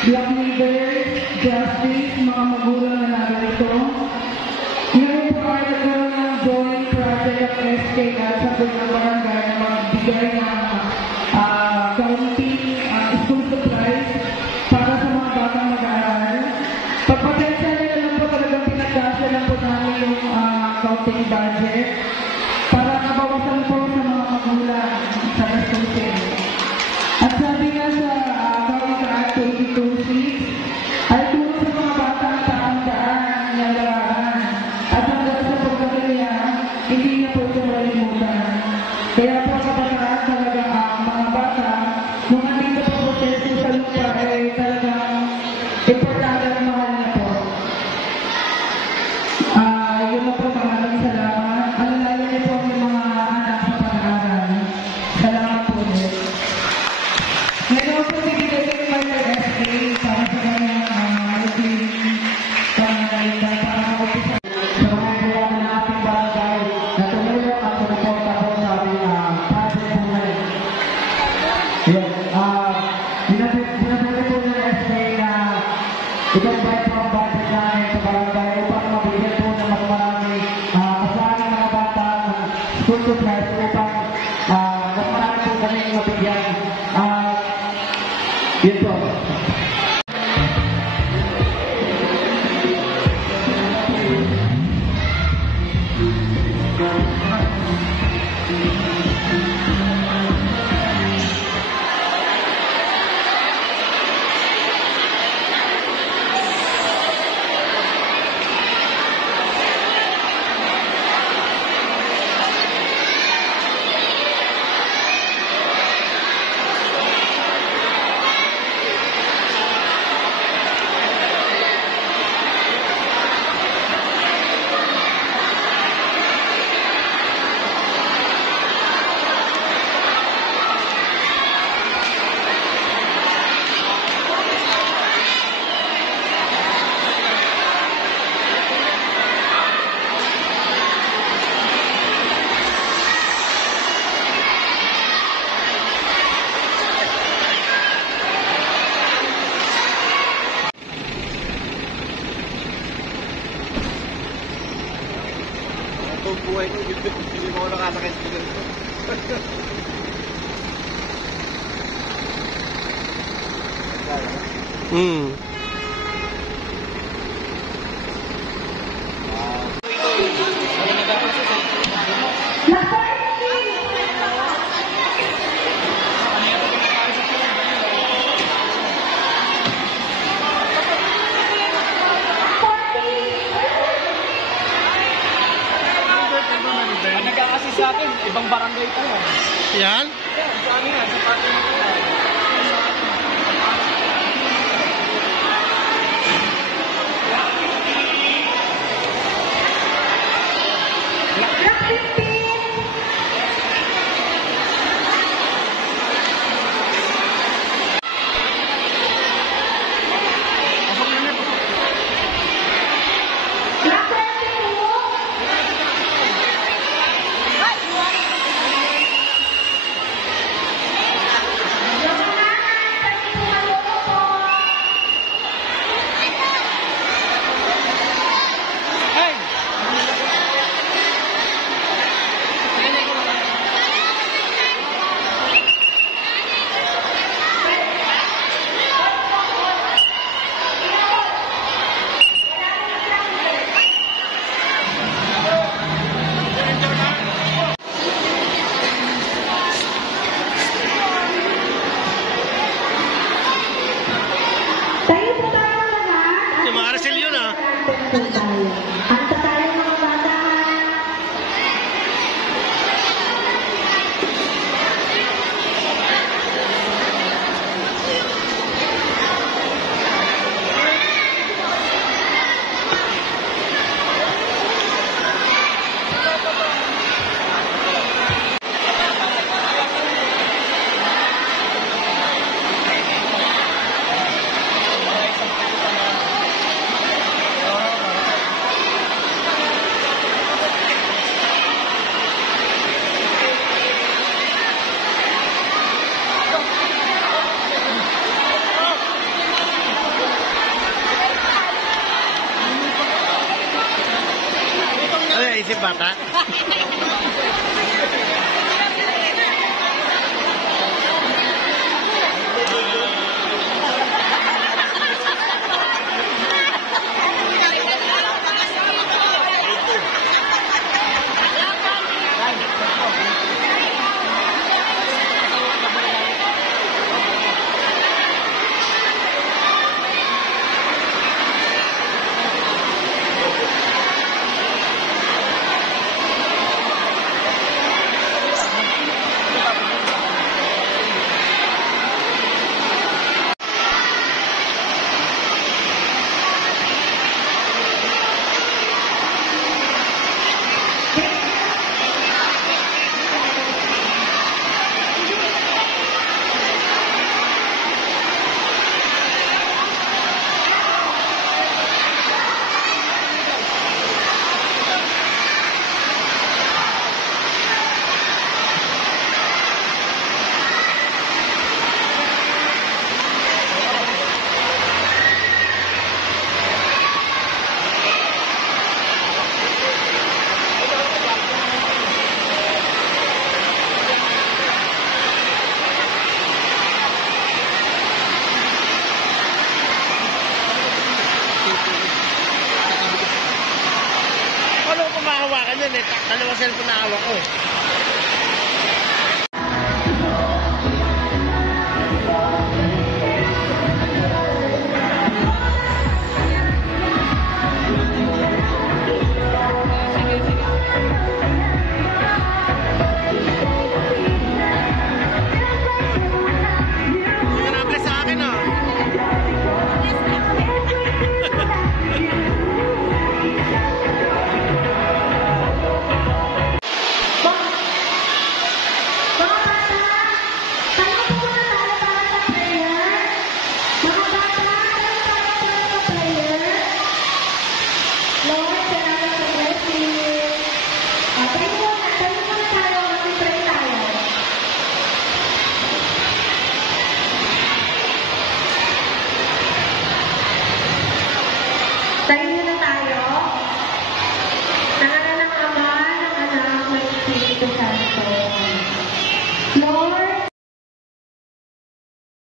Black leaders, justice, mga magulang na narito. Ngayon po ay nagkaroon ng joint project of SK at sa ng barangay na magbigay ng counting school supplies para sa mga batang mag-aaral. Pagpatensya nila lang po talagang pinagkasya lang po namin yung counting budget para nabawasan po sa mga magulang sa gastusin. At sabi nga sa Count Act 22.6 ay turo sa mga bata ang taang-daan ang nilalaran at hanggang sa pagkakilya, hindi niya po ito malimutan. Kaya po kabataan talaga ang mga bata, nung andito po protesto sa lupa ay talagang importante ang mahal na po. Yun na po, maraming salamat. Alalayan niyo po ang mga anak sa pag-aaral. Salamat po ulit. Ngayon po, bibigay ko yung mga SK para sa kanyang routine pangalaita para mag-upisa sa mga buwan ng ating barangay na tumulong at sumuporta po sa ating project buhay. Yan. Binasabi po ng SK na i-combine po ang budget namin sa barangay upang mabigyan po ng mas marami kasama mga bata ng school supplies upang mas marami po kami mabigyan. Yun po. Itong buhay ko, hindi mo nakasakit sa ganito. Nagkakasi sa akin, ibang barangay pa yan. Yan? Yan, sa amin yan, sa parking ito yan. si bata. Ano ko mahawakan yun eh? Dalawang cellphone na hawak ko. Grabe sa akin ah. Bye.